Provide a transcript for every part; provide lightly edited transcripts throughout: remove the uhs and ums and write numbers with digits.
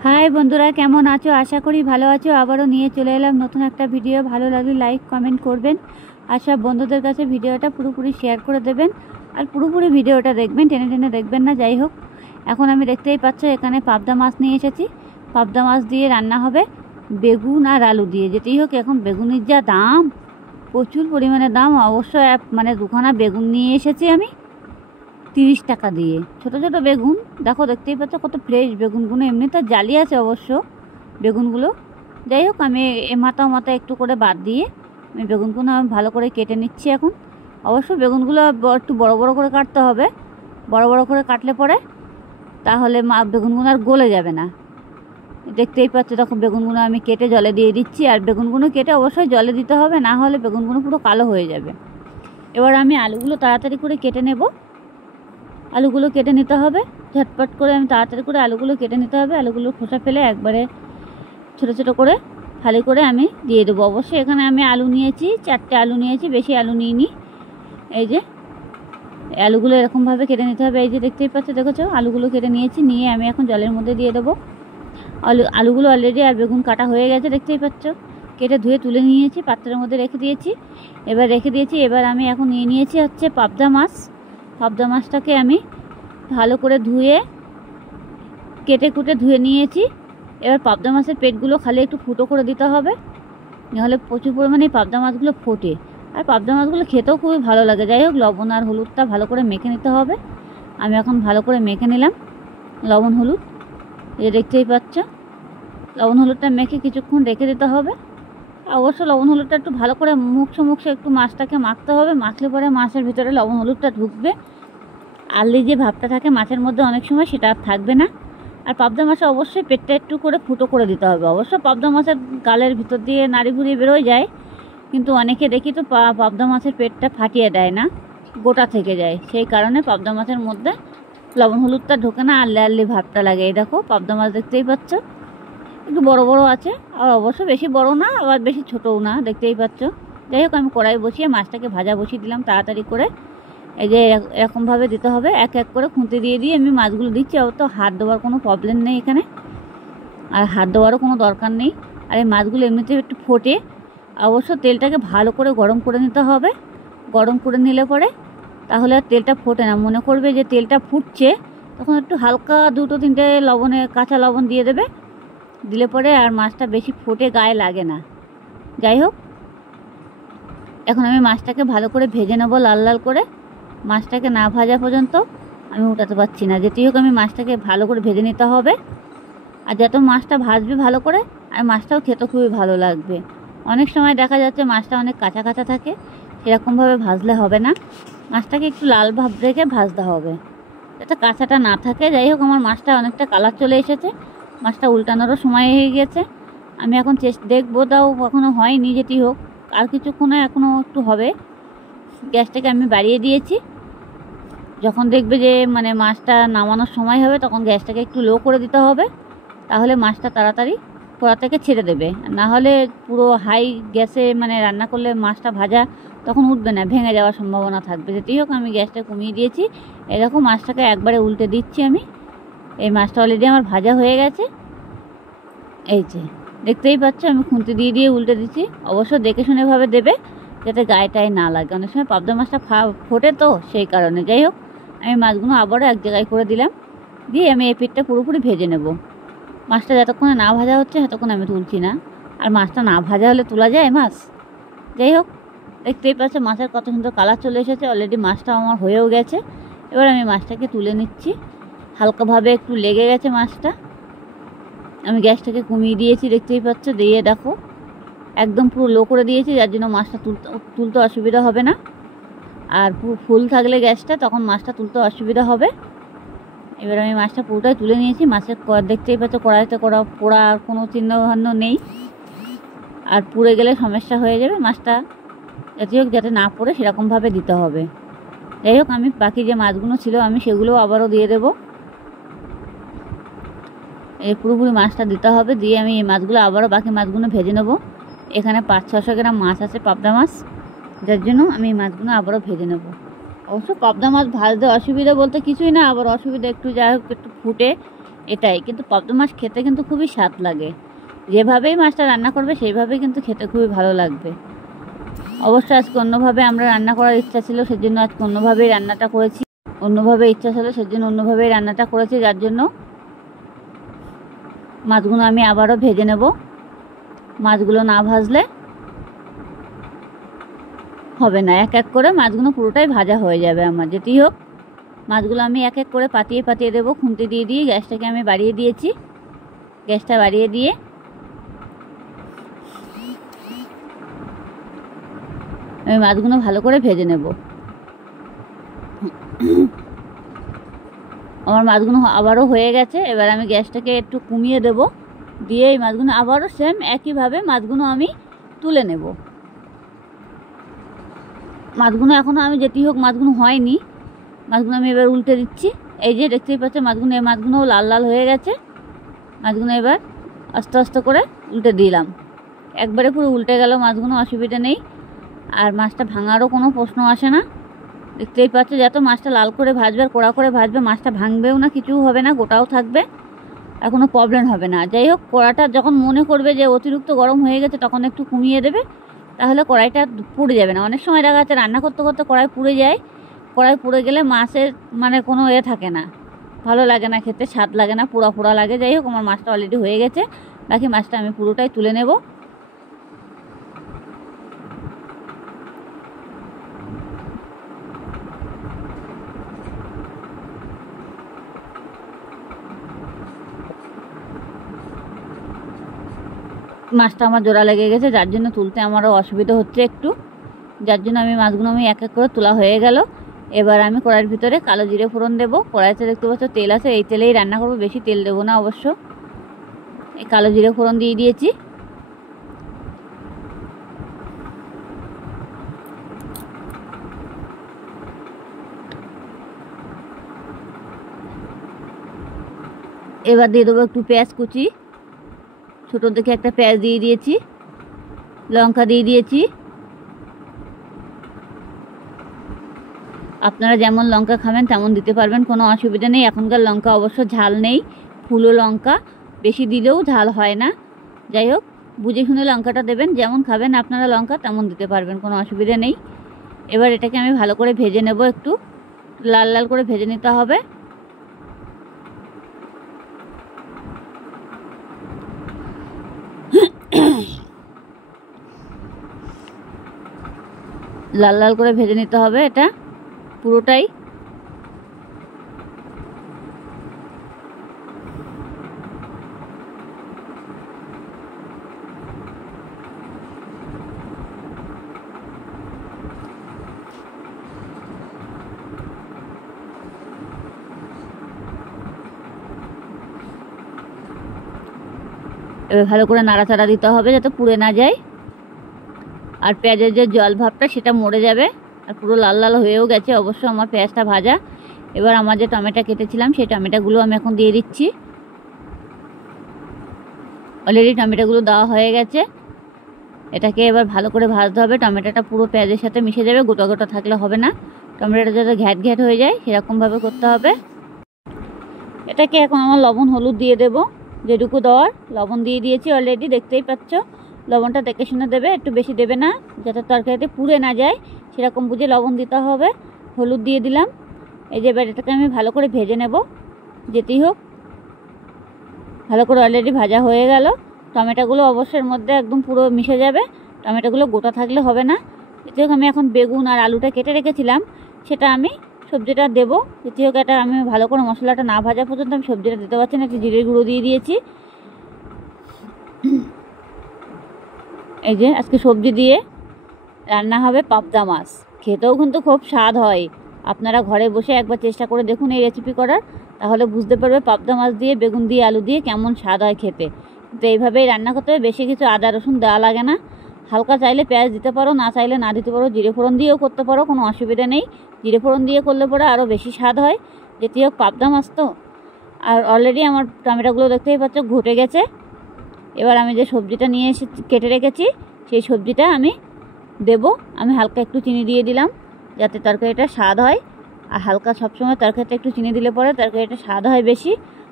High বন্ধুরা, কেমন আছো? আশা করি ভালো আছো। আবারও নিয়ে চলে এলাম নতুন একটা ভিডিও। ভালো লাগলে লাইক কমেন্ট করবেন আর সব বন্ধুদের কাছে ভিডিওটা পুরোপুরি শেয়ার করে দেবেন আর পুরোপুরি ভিডিওটা দেখবেন, টেনে টেনে দেখবেন না। যাই হোক, এখন আমি দেখতেই পাচ্ছ এখানে পাবদা মাছ নিয়ে এসেছি। পাবদা মাছ দিয়ে রান্না হবে বেগুন আর আলু দিয়ে। যেতেই হোক, এখন বেগুনের যা দাম, প্রচুর পরিমাণে দাম। অবশ্য মানে দুখানা বেগুন নিয়ে এসেছি আমি 30 টাকা দিয়ে। ছোট ছোট বেগুন, দেখো দেখতেই পাচ্ছ কত ফ্রেশ বেগুনগুলো। এমনি তো জালি আছে অবশ্য বেগুনগুলো। যাই হোক, আমি এ মাথা মাথা একটু করে বাদ দিয়ে আমি বেগুনগুলো আমি ভালো করে কেটে নিচ্ছি এখন। অবশ্য বেগুনগুলো একটু বড় বড় করে কাটতে হবে। বড় বড় করে কাটলে পরে তাহলে বেগুনগুলো আর গলে যাবে না। দেখতেই পাচ্ছ, তখন বেগুনগুলো আমি কেটে জলে দিয়ে দিচ্ছি। আর বেগুনগুলো কেটে অবশ্যই জলে দিতে হবে, না হলে বেগুনগুলো পুরো কালো হয়ে যাবে। এবার আমি আলুগুলো তাড়াতাড়ি করে কেটে নেব। আলুগুলো কেটে নিতে হবে ঝটপট করে। আমি তাড়াতাড়ি করে আলুগুলো কেটে নিতে হবে। আলুগুলো খোসা ফেলে একবারে ছোটো ছোটো করে ফালি করে আমি দিয়ে দেবো। অবশ্যই এখানে আমি আলু নিয়েছি, 4টে আলু নিয়েছি, বেশি আলু নিইনি। এই যে আলুগুলো এরকমভাবে কেটে নিতে হবে। এই যে দেখতেই পাচ্ছ, দেখেছো আলুগুলো কেটে নিয়েছি। নিয়ে আমি এখন জলের মধ্যে দিয়ে দেবো। আলুগুলো অলরেডি আর বেগুন কাটা হয়ে গেছে, দেখতেই পাচ্ছ। কেটে ধুয়ে তুলে নিয়েছি, পাত্রের মধ্যে রেখে দিয়েছি। এবার আমি এখন নিয়েছি হচ্ছে পাবদা মাছ। পাবদা মাছটাকে আমি ভালো করে ধুয়ে কেটে কুটে ধুয়ে নিয়েছি। এবার পাবদা মাছের পেটগুলো খালি একটু ফুটো করে দিতে হবে, নাহলে প্রচুর পরিমাণে পাবদা মাছগুলো ফোটে। আর পাবদা মাছগুলো খেতেও খুবই ভালো লাগে। যাই হোক, লবণ আর হলুদটা ভালো করে মেখে নিতে হবে। আমি এখন ভালো করে মেখে নিলাম লবণ হলুদ। এই দেখতেই পাচ্ছ, লবণ হলুদটা মেখে কিছুক্ষণ রেখে দিতে হবে। অবশ্য লবণ হলুদটা একটু ভালো করে মুখে একটু মাছটাকে মাখতে হবে। মাখলে পরে মাছের ভিতরে লবণ হলুদটা ঢুকবে। আলদি যে ভাবটা থাকে মাছের মধ্যে অনেক সময়, সেটা আর থাকবে না। আর পাবদা মাছে অবশ্যই পেটটা একটু করে ফুটো করে দিতে হবে। অবশ্য পাবদা মাছের গালের ভিতর দিয়ে নাড়ি ভুড়ি বেরোয় যায়, কিন্তু অনেকে দেখি তো পাবদা মাছের পেটটা ফাটিয়ে দেয় না, গোটা থেকে যায়। সেই কারণে পাবদা মাছের মধ্যে লবণ হলুদটা ঢোকে না, আল্লি ভাবটা লাগে। এই দেখো পাবদা মাছ দেখতেই পাচ্ছ, একটু বড় বড় আছে, আর অবশ্য বেশি বড় না আবার বেশি ছোটও না, দেখতেই পাচ্ছ। যাই হোক, আমি কড়াই বসিয়ে মাছটাকে ভাজা বসিয়ে দিলাম তাড়াতাড়ি করে। এই যে এরকমভাবে দিতে হবে, এক এক করে খুঁতে দিয়ে দিয়ে আমি মাছগুলো দিচ্ছি। আর তো হাত দেওয়ার কোনো প্রবলেম নেই এখানে, আর হাত দেওয়ারও কোনো দরকার নেই। আর এই মাছগুলো এমনিতে একটু ফোটে। অবশ্য তেলটাকে ভালো করে গরম করে নিতে হবে। গরম করে নিলে পরে তাহলে আর তেলটা ফোটে না। মনে করবে যে তেলটা ফুটছে, তখন একটু হালকা 2-3টে কাঁচা লবণ দিয়ে দেবে। দিলে পরে আর মাছটা বেশি ফোটে, গায়ে লাগে না। যাই হোক, এখন আমি মাছটাকে ভালো করে ভেজে নেবো লাল লাল করে। মাছটাকে না ভাজা পর্যন্ত আমি উঠাতে পারছি না। যেতেই হোক, আমি মাছটাকে ভালো করে ভেজে নিতে হবে। আর যত মাছটা ভাজবে ভালো করে, আর মাছটাও খেতে খুবই ভালো লাগবে। অনেক সময় দেখা যাচ্ছে মাছটা অনেক কাঁচা কাঁচা থাকে, সেরকমভাবে ভাজলে হবে না। মাছটাকে একটু লাল ভাব রেখে ভাজতে হবে, যাতে কাঁচাটা না থাকে। যাই হোক, আমার মাছটা অনেকটা কালার চলে এসেছে। মাছটা উল্টানোরও সময় হয়ে গিয়েছে। আমি এখন দেখবো, তাও এখনও হয়নি। যেটি হোক, আর কিছুক্ষণে এখনও একটু হবে। গ্যাসটাকে আমি বাড়িয়ে দিয়েছি। যখন দেখবে যে মাছটা নামানোর সময় হবে, তখন গ্যাসটাকে একটু লো করে দিতে হবে। তাহলে মাছটা তাড়াতাড়ি কড়া থেকে ছেড়ে দেবে। না হলে পুরো হাই গ্যাসে রান্না করলে মাছটা ভাজা তখন উঠবে না, ভেঙে যাওয়ার সম্ভাবনা থাকবে। যেতেই হোক, আমি গ্যাসটা কমিয়ে দিয়েছি। এরকম মাছটাকে একবারে উল্টে দিচ্ছি আমি। এই মাছটা অলরেডি আমার ভাজা হয়ে গেছে। এই যে দেখতেই পাচ্ছ, আমি খুন্তি দিয়ে দিয়ে উল্টে দিচ্ছি। অবশ্য দেখে শুনেভাবে দেবে, যাতে গায়েটায় না লাগে। অনেক সময় পাবদা মাছটা ফোটে তো, সেই কারণে। যাই হোক, আমি মাছগুলো আবারও এক জায়গায় করে দিলাম। দিয়ে আমি এই পিঠটা পুরোপুরি ভেজে নেব। মাছটা যতক্ষণে না ভাজা হচ্ছে ততক্ষণ আমি তুলছি না। আর মাছটা না ভাজা হলে তোলা যায় মাছ? যাই হোক, দেখতেই পাচ্ছ মাছের কত সুন্দর কালার চলে এসেছে। অলরেডি মাছটা আমার হয়েও গেছে। এবার আমি মাছটাকে তুলে নিচ্ছি। হালকাভাবে একটু লেগে গেছে মাছটা। আমি গ্যাসটাকে কমিয়ে দিয়েছি, দেখতেই পাচ্ছ। দিয়ে দেখো, একদম পুরো লো করে দিয়েছি, যার জন্য মাছটা তুলতে অসুবিধা হবে না। আর পুরো ফুল থাকলে গ্যাসটা, তখন মাছটা তুলতে অসুবিধা হবে। এবার আমি মাছটা পুরোটাই তুলে নিয়েছি। মাছের দেখতেই পাচ্ছ কড়াইতে পোড়ার কোনো চিহ্ন নেই। আর পুড়ে গেলে সমস্যা হয়ে যাবে। মাছটা যাতে হোক, যাতে না পড়ে সেরকমভাবে দিতে হবে। যাই হোক, আমি বাকি যে মাছগুলো ছিল আমি সেগুলোও আবারও দিয়ে দেবো। এই পুরোপুরি মাছটা দিতে হবে। দিয়ে আমি এই মাছগুলো আবারও বাকি মাছগুলো ভেজে নেবো। এখানে 500-600 গ্রাম মাছ আছে, পাবদা মাছ, যার জন্য আমি এই মাছগুলো আবারও ভেজে নেবো। অবশ্য পাবদা মাছ ভাজতে অসুবিধা বলতে কিছুই না, আবার অসুবিধা একটু, যাই হোক, একটু ফুটে। এটাই। কিন্তু পাবদা মাছ খেতে কিন্তু খুবই স্বাদ লাগে, যেভাবেই মাছটা রান্না করবে সেইভাবেই কিন্তু খেতে খুবই ভালো লাগবে। অবশ্য আজকে অন্যভাবে আমরা রান্না করার ইচ্ছা ছিল, সেজন্য আজকে অন্যভাবেই রান্নাটা করেছি। অন্যভাবে ইচ্ছা ছিল সেজন্য অন্যভাবেই রান্নাটা করেছি, যার জন্য মাছগুলো আমি আবারও ভেজে নেব। মাছগুলো না ভাজলে হবে না, এক এক করে মাছগুলো পুরোটাই ভাজা হয়ে যাবে আমার। যেতেই হোক মাছগুলো আমি এক এক করে পাতিয়ে পাতিয়ে দেবো, খুন্তি দিয়ে দিয়ে। গ্যাসটাকে আমি বাড়িয়ে দিয়েছি, গ্যাসটা বাড়িয়ে দিয়ে আমি মাছগুলো ভালো করে ভেজে নেব। আমার মাছগুলো আবারও হয়ে গেছে। এবার আমি গ্যাসটাকে একটু কমিয়ে দেব, দিয়ে এই মাছগুলো আবারও সেম একইভাবে মাছগুলো আমি তুলে নেব। মাছগুলো এখনও আমি যেতেই হোক মাছগুলো হয়নি, মাছগুলো আমি এবার উল্টে দিচ্ছি। এই যে দেখতেই পাচ্ছ মাছগুলো, এই মাছগুলোও লাল লাল হয়ে গেছে। মাছগুলো এবার আস্তে আস্তে করে উল্টে দিলাম, একবারে পুরো উল্টে গেল মাছগুলো, অসুবিধা নেই। আর মাছটা ভাঙারও কোনো প্রশ্ন আসে না। দেখতেই পাচ্ছ যত মাছটা লাল করে ভাজবে আর কড়া করে ভাজবে, মাছটা ভাঙবেও না, কিছুও হবে না, গোটাও থাকবে, আর কোনো প্রবলেম হবে না। যাই হোক, কড়াটা যখন মনে করবে যে অতিরিক্ত গরম হয়ে গেছে তখন একটু কমিয়ে দেবে, তাহলে কড়াইটা পুড়ে যাবে না। অনেক সময় দেখা যাচ্ছে রান্না করতে করতে কড়াই পুড়ে যায়, কড়াই পুড়ে গেলে মাছের মানে কোনো থাকে না, ভালো লাগে না খেতে, স্বাদ লাগে না, পোড়া পোড়া লাগে। যাই হোক, আমার মাছটা অলরেডি হয়ে গেছে, বাকি মাছটা আমি পুরোটাই তুলে নেব। মাছটা আমার জোড়া লেগে গেছে, যার জন্য তুলতে আমারও অসুবিধা হচ্ছে একটু, যার জন্য আমি মাছগুলো আমি এক এক করে তোলা হয়ে গেল। এবার আমি কড়াইয়ের ভিতরে কালো জিরে ফোড়ন দেবো। কড়াইতে দেখতে পাচ্ছ তেল আছে, এই তেলেই রান্না করবো, বেশি তেল দেবো না অবশ্য। এই কালো জিরে ফোড়ন দিয়ে দিয়েছি। এবার দিয়ে দেবো একটু পেঁয়াজ কুচি, ছোটো দেখে একটা পেঁয়াজ দিয়ে দিয়েছি, লঙ্কা দিয়ে দিয়েছি। আপনারা যেমন লঙ্কা খাবেন তেমন দিতে পারবেন, কোনো অসুবিধা নেই। এখনকার লঙ্কা অবশ্য ঝাল নেই, ফুলো লঙ্কা, বেশি দিলেও ঝাল হয় না। যাই হোক, বুঝে শুনে লঙ্কাটা দেবেন, যেমন খাবেন আপনারা লঙ্কা তেমন দিতে পারবেন, কোনো অসুবিধা নেই। এবার এটাকে আমি ভালো করে ভেজে নেব, একটু লাল লাল করে ভেজে নিতে হবে। লাল লাল করে ভেজে নিতে হবে এটা পুরোটাই। এবার ভালো করে নাড়াচাড়া দিতে হবে যাতে পুড়ে না যায়, আর পেঁয়াজের যে জল ভাবটা সেটা মরে যাবে। আর পুরো লাল লাল হয়েও গেছে অবশ্য আমার পেঁয়াজটা ভাজা। এবার আমার যে টমেটো কেটেছিলাম সেই টমেটোগুলো আমি এখন দিয়ে দিচ্ছি। অলরেডি টমেটোগুলো দেওয়া হয়ে গেছে। এটাকে এবার ভালো করে ভাজতে হবে, টমেটোটা পুরো পেঁয়াজের সাথে মিশে যাবে, গোটা গোটা থাকলে হবে না, টমেটোটা যাতে ঘ্যাট ঘ্যাট হয়ে যায় সেরকমভাবে করতে হবে। এটাকে এখন আমার লবণ হলুদ দিয়ে দেব, যেটুকু দেওয়ার লবণ দিয়ে দিয়েছি অলরেডি, দেখতেই পাচ্ছ। লবণটা দেখে শুনে দেবে, একটু বেশি দেবে না, যাতে তরকারিতে পুড়ে না যায়, সেরকম বুঝে লবণ দিতে হবে। হলুদ দিয়ে দিলাম। এই যে এবার এটাকে আমি ভালো করে ভেজে নেব, যেতেই হোক। ভালো করে অলরেডি ভাজা হয়ে গেল। টমেটোগুলো অবশ্যের মধ্যে একদম পুরো মিশে যাবে, টমেটোগুলো গোটা থাকলে হবে না। যেতে হোক, আমি এখন বেগুন আর আলুটা কেটে রেখেছিলাম, সেটা আমি সবজিটা দেবো। যেতে হোক, এটা আমি ভালো করে মশলাটা না ভাজা পর্যন্ত আমি সবজিটা দিতে পারছি না, একটু জিরের গুঁড়ো দিয়ে দিয়েছি। এই যে আজকে সবজি দিয়ে রান্না হবে পাবদা মাছ, খেতেও কিন্তু খুব স্বাদ হয়। আপনারা ঘরে বসে একবার চেষ্টা করে দেখুন এই রেসিপি করার, তাহলে বুঝতে পারবে পাবদা মাছ দিয়ে বেগুন দিয়ে আলু দিয়ে কেমন স্বাদ হয় খেতে। তো এইভাবেই রান্না করতে হবে, বেশি কিছু আদা রসুন দেওয়া লাগে না। হালকা চাইলে পেঁয়াজ দিতে পারো, না চাইলে না দিতে পারো, জিরে ফোড়ন দিয়েও করতে পারো, কোনো অসুবিধা নেই। জিরে ফোড়ন দিয়ে করলে পরে আরও বেশি স্বাদ হয়, যেটি হোক পাবদা মাছ তো। আর অলরেডি আমার টমেটোগুলো দেখতেই পাচ্ছ ঘটে গেছে। এবার আমি যে সবজিটা নিয়ে এসে কেটে রেখেছি সেই সবজিটা আমি দেব। আমি হালকা একটু চিনি দিয়ে দিলাম যাতে তরকারিটা স্বাদ হয়, আর হালকা সবসময় তরকারিটা একটু চিনি দিলে পরে তরকারিটা স্বাদ হয় বেশি।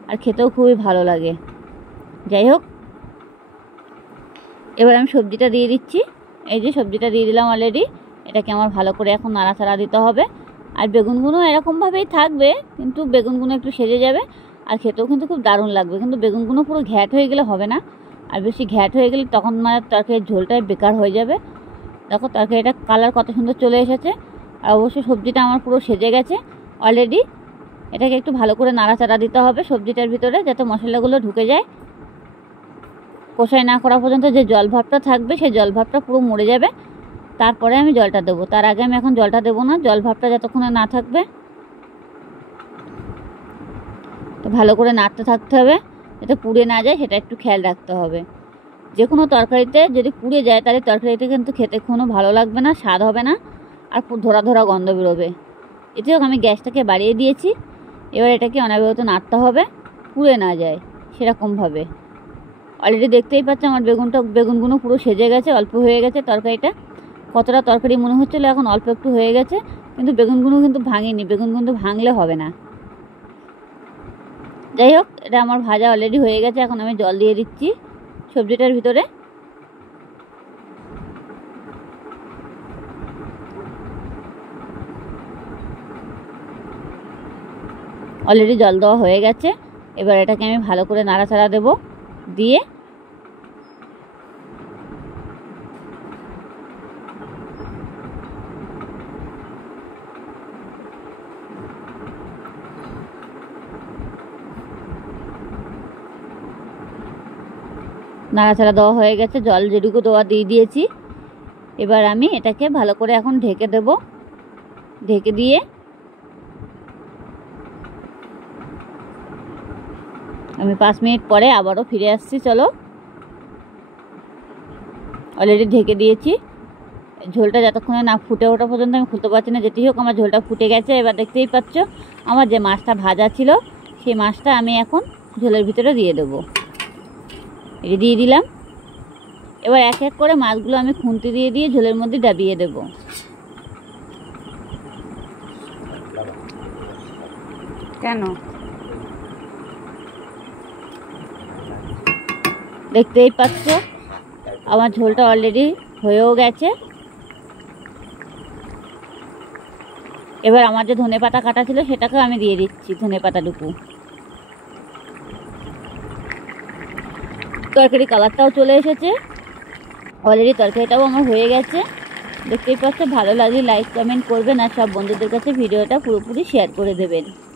আর খেতেও খুবই ভালো লাগে। যাই হোক, এবার আমি সবজিটা দিয়ে দিচ্ছি। এই যে সবজিটা দিয়ে দিলাম অলরেডি। এটাকে আমার ভালো করে এখন নাড়াচাড়া দিতে হবে। আর বেগুনগুলো এরকমভাবেই থাকবে, কিন্তু বেগুনগুলো একটু সেজে যাবে আর খেতেও কিন্তু খুব দারুণ লাগবে। কিন্তু বেগুনগুলো পুরো ঘ্যাট হয়ে গেলে হবে না, আর বেশি ঘ্যাট হয়ে গেলে তখন মানে তরকারির ঝোলটাই বেকার হয়ে যাবে। দেখো তরকারিটা কালার কত সুন্দর চলে এসেছে। আর অবশ্যই সবজিটা আমার পুরো সেজে গেছে অলরেডি। এটাকে একটু ভালো করে নাড়াচাড়া দিতে হবে সবজিটার ভিতরে, যাতে মশলাগুলো ঢুকে যায়। কষাই না করা পর্যন্ত যে জল ভাবটা থাকবে সেই জল ভাবটা পুরো মরে যাবে, তারপরে আমি জলটা দেবো। তার আগে আমি এখন জলটা দেবো না, জল ভাবটা যতক্ষণে না থাকবে। তো ভালো করে নাড়তে থাকতে হবে যাতে পুড়ে না যায়, সেটা একটু খেয়াল রাখতে হবে। যে কোনো তরকারিতে যদি পুড়ে যায় তাহলে তরকারিটা কিন্তু খেতে কোনো ভালো লাগবে না, স্বাদ হবে না, আর ধরা ধরা গন্ধ বেরোবে। এতে হোক আমি গ্যাসটাকে বাড়িয়ে দিয়েছি। এবার এটাকে অনাবিরত নাড়তে হবে, পুড়ে না যায় সেরকমভাবে। অলরেডি দেখতেই পাচ্ছ আমার বেগুনগুলো পুরো সেজে গেছে, অল্প হয়ে গেছে তরকারিটা। কতটা তরকারি মনে হচ্ছিলো এখন অল্প একটু হয়ে গেছে, কিন্তু বেগুনগুলো কিন্তু ভাঙিনি, বেগুন কিন্তু ভাঙলে হবে না। যাই হোক, এটা আমার ভাজা অলরেডি হয়ে গেছে। এখন আমি জল দিয়ে দিচ্ছি সবজিটার ভিতরে। অলরেডি জল দেওয়া হয়ে গেছে। এবার এটাকে আমি ভালো করে নাড়াচাড়া দেবো, দিয়ে নাড়াচাড়া দেওয়া হয়ে গেছে, জল যেটুকু দেওয়া দিয়ে দিয়েছি। এবার আমি এটাকে ভালো করে এখন ঢেকে দেব। ঢেকে দিয়ে আমি 5 মিনিট পরে আবারও ফিরে আসছি। চলো, অলরেডি ঢেকে দিয়েছি। ঝোলটা যতক্ষণে না ফুটে ওঠা পর্যন্ত আমি খুলতে পারছি না। যেটি হোক, আমার ঝোলটা ফুটে গেছে। এবার দেখতেই পাচ্ছ আমার যে মাছটা ভাজা ছিল সেই মাছটা আমি এখন ঝোলের ভিতরে দিয়ে দেবো। এই দিয়ে দিলাম। এবার এক এক করে মাছগুলো আমি খুন্তি দিয়ে দিয়ে ঝোলের মধ্যে ডাবিয়ে দেব। কেন? দেখতেই পাচ্ছ আমার ঝোলটা অলরেডি হয়েও গেছে। এবার আমার যে ধনেপাতা কাটা ছিল সেটাকেও আমি দিয়ে দিচ্ছি, ধনেপাতাটুকু। তরকারি কালারটাও চলে এসেছে অলরেডি, তরকারিটাও আমার হয়ে গেছে। দেখতেই পাচ্ছ। ভালো লাগলে লাইক কমেন্ট করবেন আর সব বন্ধুদের কাছে ভিডিওটা পুরোপুরি শেয়ার করে দেবেন।